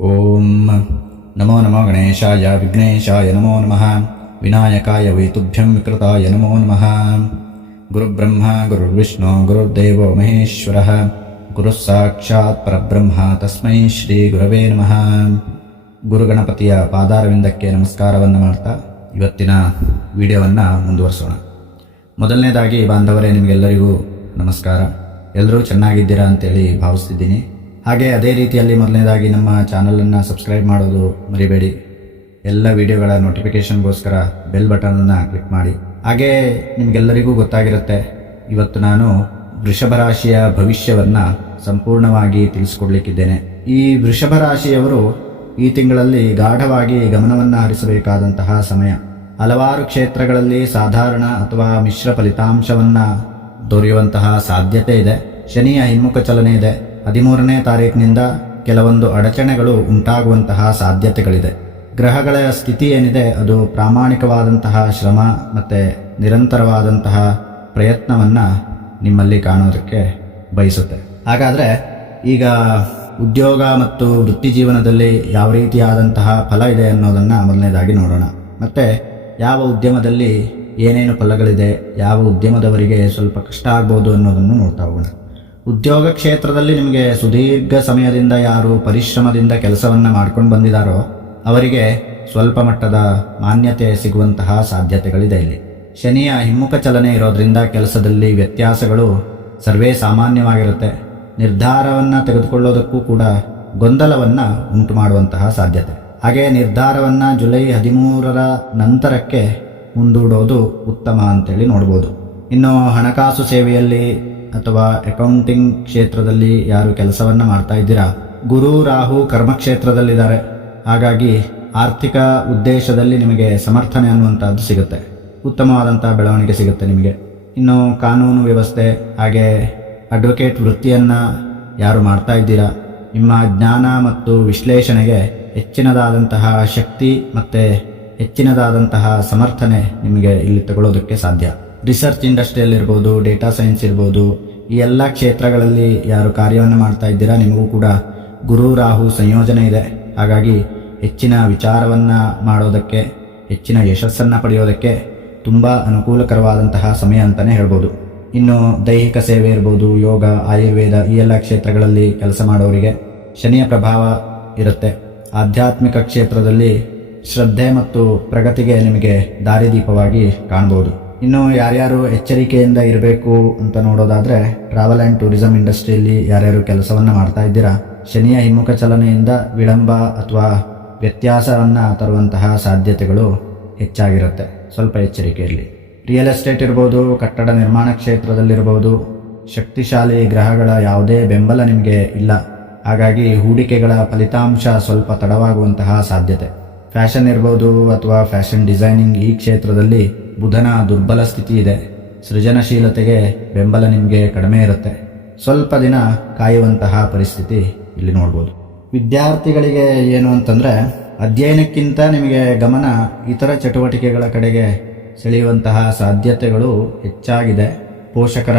ಓಂ ನಮೋ ನಮೋ ಗಣೇಶಾಯ ವಿಘ್ನೇಶಾಯ ನಮೋ ನಮಃ. ವಿನಾಯಕಾಯ ವೈತುಭ್ಯಂ ವಿಕೃತಾಯ ನಮೋ ನಮಃ. ಗುರುಬ್ರಹ್ಮ, ಗುರುರ್ವಿಷ್ಣು, ಗುರುರ್ದೇವೋ ಮಹೇಶ್ವರಃ. ಗುರು ಸಾಕ್ಷಾತ್ ಪರಬ್ರಹ್ಮ ತಸ್ಮೈ ಶ್ರೀ ಗುರವೇ ನಮಃ. ಗುರುಗಣಪತಿಯ ಪಾದಾರವಿಂದಕ್ಕೆ ನಮಸ್ಕಾರವನ್ನು ಮಾಡ್ತಾ ಇವತ್ತಿನ ವಿಡಿಯೋವನ್ನು ಮುಂದುವರಿಸೋಣ. ಮೊದಲನೇದಾಗಿ, ಬಾಂಧವರೇ, ನಿಮಗೆಲ್ಲರಿಗೂ ನಮಸ್ಕಾರ. ಎಲ್ಲರೂ ಚೆನ್ನಾಗಿದ್ದೀರಾ ಅಂತೇಳಿ ಭಾವಿಸ್ತಿದ್ದೀನಿ. ಹಾಗೆ ಅದೇ ರೀತಿಯಲ್ಲಿ ಮೊದಲನೇದಾಗಿ ನಮ್ಮ ಚಾನಲನ್ನು ಸಬ್ಸ್ಕ್ರೈಬ್ ಮಾಡೋದು ಮರಿಬೇಡಿ. ಎಲ್ಲ ವಿಡಿಯೋಗಳ ನೋಟಿಫಿಕೇಷನ್ಗೋಸ್ಕರ ಬೆಲ್ ಬಟನನ್ನು ಕ್ಲಿಕ್ ಮಾಡಿ. ಹಾಗೆ ನಿಮಗೆಲ್ಲರಿಗೂ ಗೊತ್ತಾಗಿರುತ್ತೆ, ಇವತ್ತು ನಾನು ವೃಷಭ ರಾಶಿಯ ಭವಿಷ್ಯವನ್ನು ಸಂಪೂರ್ಣವಾಗಿ ತಿಳಿಸ್ಕೊಡ್ಲಿಕ್ಕಿದ್ದೇನೆ. ಈ ವೃಷಭ ರಾಶಿಯವರು ಈ ತಿಂಗಳಲ್ಲಿ ಗಾಢವಾಗಿ ಗಮನವನ್ನು ಹರಿಸಬೇಕಾದಂತಹ ಸಮಯ. ಹಲವಾರು ಕ್ಷೇತ್ರಗಳಲ್ಲಿ ಸಾಧಾರಣ ಅಥವಾ ಮಿಶ್ರ ಫಲಿತಾಂಶವನ್ನು ದೊರೆಯುವಂತಹ ಸಾಧ್ಯತೆ ಇದೆ. ಶನಿಯ ಹಿಮ್ಮುಖ ಚಲನೆ ಇದೆ. ಹದಿಮೂರನೇ ತಾರೀಕಿನಿಂದ ಕೆಲವೊಂದು ಅಡಚಣೆಗಳು ಉಂಟಾಗುವಂತಹ ಸಾಧ್ಯತೆಗಳಿದೆ. ಗ್ರಹಗಳ ಸ್ಥಿತಿ ಏನಿದೆ, ಅದು ಪ್ರಾಮಾಣಿಕವಾದಂತಹ ಶ್ರಮ ಮತ್ತು ನಿರಂತರವಾದಂತಹ ಪ್ರಯತ್ನವನ್ನು ನಿಮ್ಮಲ್ಲಿ ಕಾಣೋದಕ್ಕೆ ಬಯಸುತ್ತೆ. ಹಾಗಾದರೆ ಈಗ ಉದ್ಯೋಗ ಮತ್ತು ವೃತ್ತಿ ಜೀವನದಲ್ಲಿ ಯಾವ ರೀತಿಯಾದಂತಹ ಫಲ ಇದೆ ಅನ್ನೋದನ್ನು ಮೊದಲನೇದಾಗಿ ನೋಡೋಣ. ಮತ್ತು ಯಾವ ಉದ್ಯಮದಲ್ಲಿ ಏನೇನು ಫಲಗಳಿದೆ, ಯಾವ ಉದ್ಯಮದವರಿಗೆ ಸ್ವಲ್ಪ ಕಷ್ಟ ಆಗ್ಬೋದು ಅನ್ನೋದನ್ನು ನೋಡ್ತಾ ಹೋಗೋಣ. ಉದ್ಯೋಗ ಕ್ಷೇತ್ರದಲ್ಲಿ ನಿಮಗೆ ಸುದೀರ್ಘ ಸಮಯದಿಂದ ಯಾರು ಪರಿಶ್ರಮದಿಂದ ಕೆಲಸವನ್ನು ಮಾಡ್ಕೊಂಡು ಬಂದಿದಾರೋ ಅವರಿಗೆ ಸ್ವಲ್ಪ ಮಟ್ಟದ ಮಾನ್ಯತೆ ಸಿಗುವಂತಹ ಸಾಧ್ಯತೆಗಳಿದೆ ಇಲ್ಲಿ. ಶನಿಯ ಹಿಮ್ಮುಖ ಚಲನೆ ಇರೋದ್ರಿಂದ ಕೆಲಸದಲ್ಲಿ ವ್ಯತ್ಯಾಸಗಳು ಸರ್ವೇ ಸಾಮಾನ್ಯವಾಗಿರುತ್ತೆ. ನಿರ್ಧಾರವನ್ನು ತೆಗೆದುಕೊಳ್ಳೋದಕ್ಕೂ ಕೂಡ ಗೊಂದಲವನ್ನು ಉಂಟು ಮಾಡುವಂತಹ ಸಾಧ್ಯತೆ. ಹಾಗೆ ನಿರ್ಧಾರವನ್ನು ಜುಲೈ ಹದಿಮೂರರ ನಂತರಕ್ಕೆ ಮುಂದೂಡೋದು ಉತ್ತಮ ಅಂತೇಳಿ ನೋಡ್ಬೋದು. ಇನ್ನು ಹಣಕಾಸು ಸೇವೆಯಲ್ಲಿ ಅಥವಾ ಅಕೌಂಟಿಂಗ್ ಕ್ಷೇತ್ರದಲ್ಲಿ ಯಾರು ಕೆಲಸವನ್ನು ಮಾಡ್ತಾ ಇದ್ದೀರಾ? ಗುರು, ರಾಹು ಕರ್ಮಕ್ಷೇತ್ರದಲ್ಲಿದ್ದಾರೆ. ಹಾಗಾಗಿ ಆರ್ಥಿಕ ಉದ್ದೇಶದಲ್ಲಿ ನಿಮಗೆ ಸಮರ್ಥನೆ ಅನ್ನುವಂಥದ್ದು ಸಿಗುತ್ತೆ. ಉತ್ತಮವಾದಂಥ ಬೆಳವಣಿಗೆ ಸಿಗುತ್ತೆ ನಿಮಗೆ. ಇನ್ನು ಕಾನೂನು ವ್ಯವಸ್ಥೆ, ಹಾಗೆ ಅಡ್ವೊಕೇಟ್ ವೃತ್ತಿಯನ್ನು ಯಾರು ಮಾಡ್ತಾ ಇದ್ದೀರಾ? ನಿಮ್ಮ ಜ್ಞಾನ ಮತ್ತು ವಿಶ್ಲೇಷಣೆಗೆ ಹೆಚ್ಚಿನದಾದಂತಹ ಶಕ್ತಿ ಮತ್ತು ಹೆಚ್ಚಿನದಾದಂತಹ ಸಮರ್ಥನೆ ನಿಮಗೆ ಇಲ್ಲಿ ತಗೊಳ್ಳೋದಕ್ಕೆ ಸಾಧ್ಯ. ರಿಸರ್ಚ್ ಇಂಡಸ್ಟ್ರಿಯಲ್ಲಿರ್ಬೋದು ಡೇಟಾ ಸೈನ್ಸ್ ಇರ್ಬೋದು, ಈ ಎಲ್ಲ ಕ್ಷೇತ್ರಗಳಲ್ಲಿ ಯಾರು ಕಾರ್ಯವನ್ನು ಮಾಡ್ತಾ ಇದ್ದೀರಾ ನಿಮಗೂ ಕೂಡ ಗುರು ರಾಹು ಸಂಯೋಜನೆ ಇದೆ. ಹಾಗಾಗಿ ಹೆಚ್ಚಿನ ವಿಚಾರವನ್ನು ಮಾಡೋದಕ್ಕೆ, ಹೆಚ್ಚಿನ ಯಶಸ್ಸನ್ನು ಪಡೆಯೋದಕ್ಕೆ ತುಂಬ ಅನುಕೂಲಕರವಾದಂತಹ ಸಮಯ ಅಂತಲೇ ಹೇಳ್ಬೋದು. ಇನ್ನು ದೈಹಿಕ ಸೇವೆ ಇರ್ಬೋದು, ಯೋಗ, ಆಯುರ್ವೇದ ಈ ಎಲ್ಲ ಕ್ಷೇತ್ರಗಳಲ್ಲಿ ಕೆಲಸ ಮಾಡೋರಿಗೆ ಶನಿಯ ಪ್ರಭಾವ ಇರುತ್ತೆ. ಆಧ್ಯಾತ್ಮಿಕ ಕ್ಷೇತ್ರದಲ್ಲಿ ಶ್ರದ್ಧೆ ಮತ್ತು ಪ್ರಗತಿಗೆ ನಿಮಗೆ ದಾರಿದೀಪವಾಗಿ ಕಾಣ್ಬೋದು. ಇನ್ನು ಯಾರ್ಯಾರು ಎಚ್ಚರಿಕೆಯಿಂದ ಇರಬೇಕು ಅಂತ ನೋಡೋದಾದರೆ ಟ್ರಾವೆಲ್ ಆ್ಯಂಡ್ ಟೂರಿಸಂ ಇಂಡಸ್ಟ್ರಿಯಲ್ಲಿ ಯಾರ್ಯಾರು ಕೆಲಸವನ್ನು ಮಾಡ್ತಾ ಇದ್ದೀರಾ, ಶನಿಯ ಹಿಮ್ಮುಖ ಚಲನೆಯಿಂದ ವಿಳಂಬ ಅಥವಾ ವ್ಯತ್ಯಾಸವನ್ನು ತರುವಂತಹ ಸಾಧ್ಯತೆಗಳು ಹೆಚ್ಚಾಗಿರುತ್ತೆ, ಸ್ವಲ್ಪ ಎಚ್ಚರಿಕೆ ಇರಲಿ ರಿಯಲ್ ಎಸ್ಟೇಟ್ ಇರ್ಬೋದು, ಕಟ್ಟಡ ನಿರ್ಮಾಣ ಕ್ಷೇತ್ರದಲ್ಲಿರ್ಬೋದು, ಶಕ್ತಿಶಾಲಿ ಗ್ರಹಗಳ ಯಾವುದೇ ಬೆಂಬಲ ನಿಮಗೆ ಇಲ್ಲ, ಹಾಗಾಗಿ ಹೂಡಿಕೆಗಳ ಫಲಿತಾಂಶ ಸ್ವಲ್ಪ ತಡವಾಗುವಂತಹ ಸಾಧ್ಯತೆ. ಫ್ಯಾಷನ್ ಇರ್ಬೋದು ಅಥವಾ ಫ್ಯಾಷನ್ ಡಿಸೈನಿಂಗ್ ಈ ಕ್ಷೇತ್ರದಲ್ಲಿ ಬುಧನ ದುರ್ಬಲ ಸ್ಥಿತಿ ಇದೆ. ಸೃಜನಶೀಲತೆಗೆ ಬೆಂಬಲ ನಿಮಗೆ ಕಡಿಮೆ ಇರುತ್ತೆ. ಸ್ವಲ್ಪ ದಿನ ಕಾಯುವಂತಹ ಪರಿಸ್ಥಿತಿ ಇಲ್ಲಿ ನೋಡ್ಬೋದು. ವಿದ್ಯಾರ್ಥಿಗಳಿಗೆ ಏನು ಅಂತಂದರೆ, ಅಧ್ಯಯನಕ್ಕಿಂತ ನಿಮಗೆ ಗಮನ ಇತರ ಚಟುವಟಿಕೆಗಳ ಕಡೆಗೆ ಸೆಳೆಯುವಂತಹ ಸಾಧ್ಯತೆಗಳು ಹೆಚ್ಚಾಗಿದೆ. ಪೋಷಕರ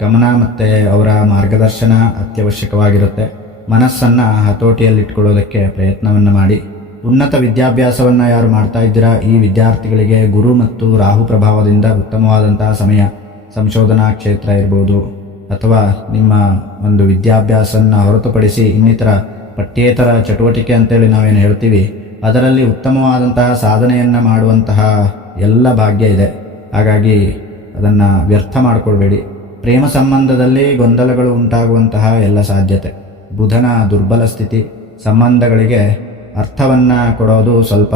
ಗಮನ ಮತ್ತು ಅವರ ಮಾರ್ಗದರ್ಶನ ಅತ್ಯವಶ್ಯಕವಾಗಿರುತ್ತೆ. ಮನಸ್ಸನ್ನು ಹತೋಟಿಯಲ್ಲಿಟ್ಕೊಳ್ಳೋದಕ್ಕೆ ಪ್ರಯತ್ನವನ್ನು ಮಾಡಿ. ಉನ್ನತ ವಿದ್ಯಾಭ್ಯಾಸವನ್ನು ಯಾರು ಮಾಡ್ತಾ ಇದ್ದೀರಾ? ಈ ವಿದ್ಯಾರ್ಥಿಗಳಿಗೆ ಗುರು ಮತ್ತು ರಾಹು ಪ್ರಭಾವದಿಂದ ಉತ್ತಮವಾದಂತಹ ಸಮಯ, ಸಂಶೋಧನಾ ಕ್ಷೇತ್ರ ಇರ್ಬೋದು. ಅಥವಾ ನಿಮ್ಮ ಒಂದು ವಿದ್ಯಾಭ್ಯಾಸವನ್ನು ಹೊರತುಪಡಿಸಿ ಇನ್ನಿತರ ಪಠ್ಯೇತರ ಚಟುವಟಿಕೆ ಅಂತೇಳಿ ನಾವೇನು ಹೇಳ್ತೀವಿ, ಅದರಲ್ಲಿ ಉತ್ತಮವಾದಂತಹ ಸಾಧನೆಯನ್ನು ಮಾಡುವಂತಹ ಎಲ್ಲ ಭಾಗ್ಯ ಇದೆ. ಹಾಗಾಗಿ ಅದನ್ನು ವ್ಯರ್ಥ ಮಾಡಿಕೊಳ್ಬೇಡಿ. ಪ್ರೇಮ ಸಂಬಂಧದಲ್ಲಿ ಗೊಂದಲಗಳು ಉಂಟಾಗುವಂತಹ ಎಲ್ಲ ಸಾಧ್ಯತೆ. ಬುಧನ ದುರ್ಬಲ ಸ್ಥಿತಿ, ಸಂಬಂಧಗಳಿಗೆ ಅರ್ಥವನ್ನು ಕೊಡೋದು ಸ್ವಲ್ಪ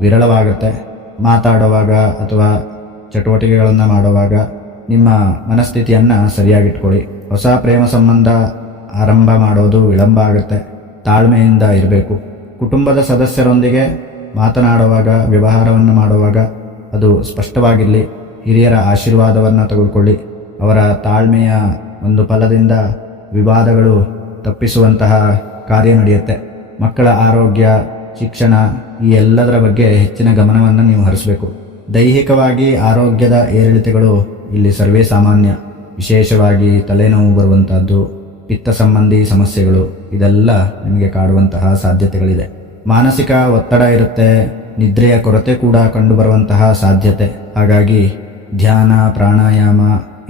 ವಿರಳವಾಗುತ್ತೆ. ಮಾತಾಡುವಾಗ ಅಥವಾ ಚಟುವಟಿಕೆಗಳನ್ನು ಮಾಡುವಾಗ ನಿಮ್ಮ ಮನಸ್ಥಿತಿಯನ್ನು ಸರಿಯಾಗಿಟ್ಕೊಳ್ಳಿ. ಹೊಸ ಪ್ರೇಮ ಸಂಬಂಧ ಆರಂಭ ಮಾಡೋದು ವಿಳಂಬ ಆಗುತ್ತೆ. ತಾಳ್ಮೆಯಿಂದ ಇರಬೇಕು. ಕುಟುಂಬದ ಸದಸ್ಯರೊಂದಿಗೆ ಮಾತನಾಡುವಾಗ, ವ್ಯವಹಾರವನ್ನು ಮಾಡುವಾಗ ಅದು ಸ್ಪಷ್ಟವಾಗಿರಲಿ. ಹಿರಿಯರ ಆಶೀರ್ವಾದವನ್ನು ತೆಗೆದುಕೊಳ್ಳಿ. ಅವರ ತಾಳ್ಮೆಯ ಒಂದು ಫಲದಿಂದ ವಿವಾದಗಳು ತಪ್ಪಿಸುವಂತಹ ಕಾರ್ಯ ನಡೆಯುತ್ತೆ. ಮಕ್ಕಳ ಆರೋಗ್ಯ, ಶಿಕ್ಷಣ, ಈ ಎಲ್ಲದರ ಬಗ್ಗೆ ಹೆಚ್ಚಿನ ಗಮನವನ್ನು ನೀವು ಹರಿಸಬೇಕು. ದೈಹಿಕವಾಗಿ ಆರೋಗ್ಯದ ಏರಿಳಿತಗಳು ಇಲ್ಲಿ ಸರ್ವೇ ಸಾಮಾನ್ಯ. ವಿಶೇಷವಾಗಿ ತಲೆನೋವು ಬರುವಂತಹದ್ದು, ಪಿತ್ತ ಸಂಬಂಧಿ ಸಮಸ್ಯೆಗಳು, ಇದೆಲ್ಲ ನಿಮಗೆ ಕಾಡುವಂತಹ ಸಾಧ್ಯತೆಗಳಿದೆ. ಮಾನಸಿಕ ಒತ್ತಡ ಇರುತ್ತೆ, ನಿದ್ರೆಯ ಕೊರತೆ ಕೂಡ ಕಂಡುಬರುವಂತಹ ಸಾಧ್ಯತೆ. ಹಾಗಾಗಿ ಧ್ಯಾನ, ಪ್ರಾಣಾಯಾಮ,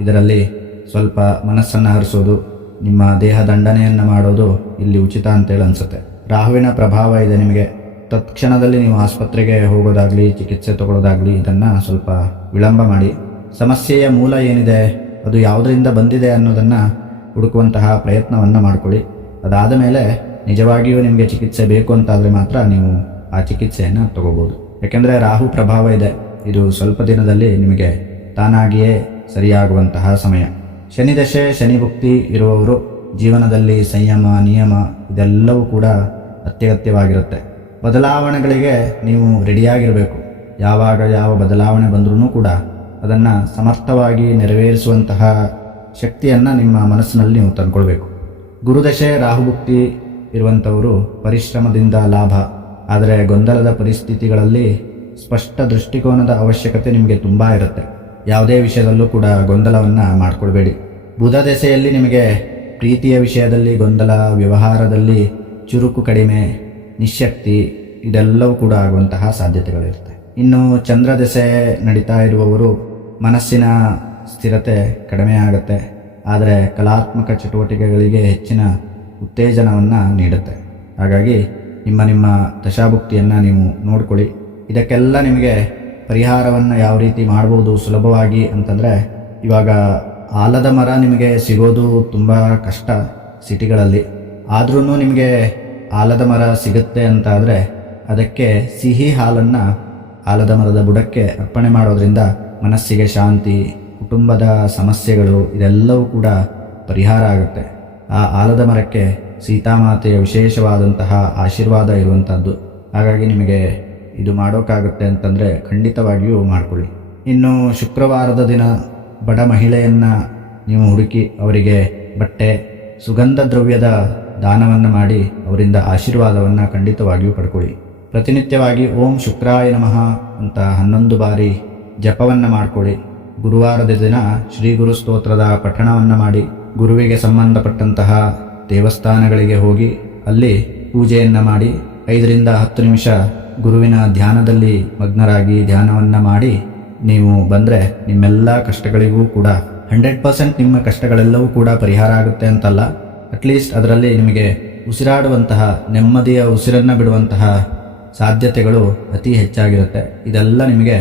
ಇದರಲ್ಲಿ ಸ್ವಲ್ಪ ಮನಸ್ಸನ್ನು ಹರಿಸೋದು, ನಿಮ್ಮ ದೇಹ ದಂಡನೆಯನ್ನು ಮಾಡೋದು ಇಲ್ಲಿ ಉಚಿತ ಅಂತೇಳಿ ಅನಿಸುತ್ತೆ. ರಾಹುವಿನ ಪ್ರಭಾವ ಇದೆ ನಿಮಗೆ. ತತ್ಕ್ಷಣದಲ್ಲಿ ನೀವು ಆಸ್ಪತ್ರೆಗೆ ಹೋಗೋದಾಗಲಿ, ಚಿಕಿತ್ಸೆ ತಗೊಳ್ಳೋದಾಗಲಿ, ಇದನ್ನು ಸ್ವಲ್ಪ ವಿಳಂಬ ಮಾಡಿ. ಸಮಸ್ಯೆಯ ಮೂಲ ಏನಿದೆ, ಅದು ಯಾವುದರಿಂದ ಬಂದಿದೆ ಅನ್ನೋದನ್ನು ಹುಡುಕುವಂತಹ ಪ್ರಯತ್ನವನ್ನು ಮಾಡಿಕೊಳ್ಳಿ. ಅದಾದ ಮೇಲೆ ನಿಜವಾಗಿಯೂ ನಿಮಗೆ ಚಿಕಿತ್ಸೆ ಬೇಕು ಅಂತಾದರೆ ಮಾತ್ರ ನೀವು ಆ ಚಿಕಿತ್ಸೆಯನ್ನು ತಗೋಬೋದು. ಯಾಕೆಂದರೆ ರಾಹು ಪ್ರಭಾವ ಇದೆ. ಇದು ಸ್ವಲ್ಪ ದಿನದಲ್ಲಿ ನಿಮಗೆ ತಾನಾಗಿಯೇ ಸರಿಯಾಗುವಂತಹ ಸಮಯ. ಶನಿ ದಶೆ ಶನಿ ಇರುವವರು, ಜೀವನದಲ್ಲಿ ಸಂಯಮ, ನಿಯಮ, ಇದೆಲ್ಲವೂ ಕೂಡ ಅತ್ಯಗತ್ಯವಾಗಿರುತ್ತೆ. ಬದಲಾವಣೆಗಳಿಗೆ ನೀವು ರೆಡಿಯಾಗಿರಬೇಕು. ಯಾವಾಗ ಯಾವ ಬದಲಾವಣೆ ಬಂದರೂ ಕೂಡ ಅದನ್ನು ಸಮರ್ಥವಾಗಿ ನೆರವೇರಿಸುವಂತಹ ಶಕ್ತಿಯನ್ನು ನಿಮ್ಮ ಮನಸ್ಸಿನಲ್ಲಿ ನೀವು ತಂದ್ಕೊಳ್ಬೇಕು. ಗುರುದಶೆ, ರಾಹುಭುಕ್ತಿ ಇರುವಂಥವರು ಪರಿಶ್ರಮದಿಂದ ಲಾಭ. ಆದರೆ ಗೊಂದಲದ ಪರಿಸ್ಥಿತಿಗಳಲ್ಲಿ ಸ್ಪಷ್ಟ ದೃಷ್ಟಿಕೋನದ ಅವಶ್ಯಕತೆ ನಿಮಗೆ ತುಂಬ ಇರುತ್ತೆ. ಯಾವುದೇ ವಿಷಯದಲ್ಲೂ ಕೂಡ ಗೊಂದಲವನ್ನು ಮಾಡಿಕೊಳ್ಬೇಡಿ. ಬುಧ ದೆಸೆಯಲ್ಲಿ ನಿಮಗೆ ಪ್ರೀತಿಯ ವಿಷಯದಲ್ಲಿ, ಗೊಂದಲ, ವ್ಯವಹಾರದಲ್ಲಿ ಚುರುಕು ಕಡಿಮೆ ನಿಶಕ್ತಿ ಇದೆಲ್ಲವೂ ಕೂಡ ಆಗುವಂತಹ ಸಾಧ್ಯತೆಗಳಿರುತ್ತೆ. ಇನ್ನು ಚಂದ್ರ ದೆಸೆ ನಡೀತಾ ಇರುವವರು ಮನಸ್ಸಿನ ಸ್ಥಿರತೆ ಕಡಿಮೆ ಆಗುತ್ತೆ, ಆದರೆ ಕಲಾತ್ಮಕ ಚಟುವಟಿಕೆಗಳಿಗೆ ಹೆಚ್ಚಿನ ಉತ್ತೇಜನವನ್ನು ನೀಡುತ್ತೆ. ಹಾಗಾಗಿ ನಿಮ್ಮ ನಿಮ್ಮ ದಶಾಭುಕ್ತಿಯನ್ನು ನೀವು ನೋಡ್ಕೊಳ್ಳಿ. ಇದಕ್ಕೆಲ್ಲ ನಿಮಗೆ ಪರಿಹಾರವನ್ನು ಯಾವ ರೀತಿ ಮಾಡ್ಬೋದು ಸುಲಭವಾಗಿ ಅಂತಂದರೆ, ಇವಾಗ ಆಲದ ಮರ ನಿಮಗೆ ಸಿಗೋದು ತುಂಬ ಕಷ್ಟ ಸಿಟಿಗಳಲ್ಲಿ. ಆದ್ರೂ ನಿಮಗೆ ಆಲದ ಮರ ಸಿಗುತ್ತೆ ಅಂತ ಆದರೆ ಅದಕ್ಕೆ ಸಿಹಿ ಹಾಲನ್ನು ಆಲದ ಮರದ ಬುಡಕ್ಕೆ ಅರ್ಪಣೆ ಮಾಡೋದ್ರಿಂದ ಮನಸ್ಸಿಗೆ ಶಾಂತಿ, ಕುಟುಂಬದ ಸಮಸ್ಯೆಗಳು ಇದೆಲ್ಲವೂ ಕೂಡ ಪರಿಹಾರ ಆಗುತ್ತೆ. ಆ ಆಲದ ಮರಕ್ಕೆ ಸೀತಾಮಾತೆಯ ವಿಶೇಷವಾದಂತಹ ಆಶೀರ್ವಾದ ಇರುವಂಥದ್ದು ಹಾಗಾಗಿ ನಿಮಗೆ ಇದು ಮಾಡೋಕ್ಕಾಗುತ್ತೆ ಅಂತಂದರೆ ಖಂಡಿತವಾಗಿಯೂ ಮಾಡಿಕೊಳ್ಳಿ. ಇನ್ನು ಶುಕ್ರವಾರದ ದಿನ ಬಡ ಮಹಿಳೆಯನ್ನು ನೀವು ಹುಡುಕಿ ಅವರಿಗೆ ಬಟ್ಟೆ, ಸುಗಂಧ ದ್ರವ್ಯದ ದಾನವನ್ನು ಮಾಡಿ ಅವರಿಂದ ಆಶೀರ್ವಾದವನ್ನು ಖಂಡಿತವಾಗಿಯೂ ಪಡ್ಕೊಳ್ಳಿ. ಪ್ರತಿನಿತ್ಯವಾಗಿ ಓಂ ಶುಕ್ರಾಯ ನಮಃ ಅಂತ ಹನ್ನೊಂದು ಬಾರಿ ಜಪವನ್ನು ಮಾಡಿಕೊಳ್ಳಿ. ಗುರುವಾರದ ದಿನ ಶ್ರೀ ಗುರು ಸ್ತೋತ್ರದ ಪಠಣವನ್ನು ಮಾಡಿ ಗುರುವಿಗೆ ಸಂಬಂಧಪಟ್ಟಂತಹ ದೇವಸ್ಥಾನಗಳಿಗೆ ಹೋಗಿ ಅಲ್ಲಿ ಪೂಜೆಯನ್ನು ಮಾಡಿ ಐದರಿಂದ ಹತ್ತು ನಿಮಿಷ ಗುರುವಿನ ಧ್ಯಾನದಲ್ಲಿ ಮಗ್ನರಾಗಿ ಧ್ಯಾನವನ್ನು ಮಾಡಿ ನೀವು ಬಂದರೆ ನಿಮ್ಮೆಲ್ಲ ಕಷ್ಟಗಳಿಗೂ ಕೂಡ ಹಂಡ್ರೆಡ್ ಪರ್ಸೆಂಟ್ ನಿಮ್ಮ ಕಷ್ಟಗಳೆಲ್ಲವೂ ಕೂಡ ಪರಿಹಾರ ಆಗುತ್ತೆ ಅಂತಲ್ಲ. ಅಟ್ಲೀಸ್ಟ್ ಅದರಲ್ಲಿ ನಿಮಗೆ ಉಸಿರಾಡುವಂತಹ, ನೆಮ್ಮದಿಯ ಉಸಿರನ್ನು ಬಿಡುವಂತಹ ಸಾಧ್ಯತೆಗಳು ಅತಿ ಹೆಚ್ಚಾಗಿರುತ್ತೆ. ಇದೆಲ್ಲ ನಿಮಗೆ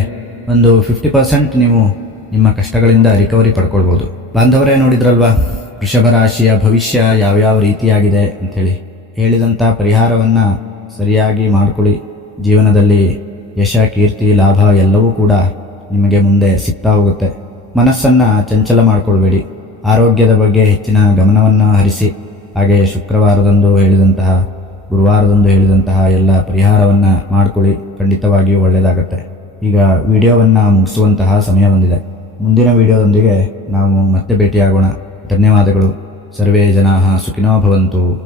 ಒಂದು ಫಿಫ್ಟಿ ಪರ್ಸೆಂಟ್ ನೀವು ನಿಮ್ಮ ಕಷ್ಟಗಳಿಂದ ರಿಕವರಿ ಪಡ್ಕೊಳ್ಬೋದು. ಬಾಂಧವರೇ ನೋಡಿದ್ರಲ್ವಾ? ವೃಷಭ ರಾಶಿಯ ಭವಿಷ್ಯ ಯಾವ್ಯಾವ ರೀತಿಯಾಗಿದೆ ಅಂಥೇಳಿ. ಹೇಳಿದಂಥ ಪರಿಹಾರವನ್ನು ಸರಿಯಾಗಿ ಮಾಡಿಕೊಳ್ಳಿ. ಜೀವನದಲ್ಲಿ ಯಶ, ಕೀರ್ತಿ, ಲಾಭ ಎಲ್ಲವೂ ಕೂಡ ನಿಮಗೆ ಮುಂದೆ ಸಿಗ್ತಾ ಹೋಗುತ್ತೆ. ಮನಸ್ಸನ್ನು ಚಂಚಲ ಮಾಡಿಕೊಳ್ಬೇಡಿ. ಆರೋಗ್ಯದ ಬಗ್ಗೆ ಹೆಚ್ಚಿನ ಗಮನವನ್ನು ಹರಿಸಿ. ಹಾಗೆ ಶುಕ್ರವಾರದಂದು ಹೇಳಿದಂತಹ, ಗುರುವಾರದಂದು ಹೇಳಿದಂತಹ ಎಲ್ಲ ಪರಿಹಾರವನ್ನು ಮಾಡಿಕೊಳ್ಳಿ. ಖಂಡಿತವಾಗಿಯೂ ಒಳ್ಳೆಯದಾಗತ್ತೆ. ಈಗ ವಿಡಿಯೋವನ್ನು ಮುಗಿಸುವಂತಹ ಸಮಯ ಬಂದಿದೆ. ಮುಂದಿನ ವಿಡಿಯೋದೊಂದಿಗೆ ನಾವು ಮತ್ತೆ ಭೇಟಿಯಾಗೋಣ. ಧನ್ಯವಾದಗಳು. ಸರ್ವೇ ಜನಾ ಸುಖಿನೋ ಭವಂತು.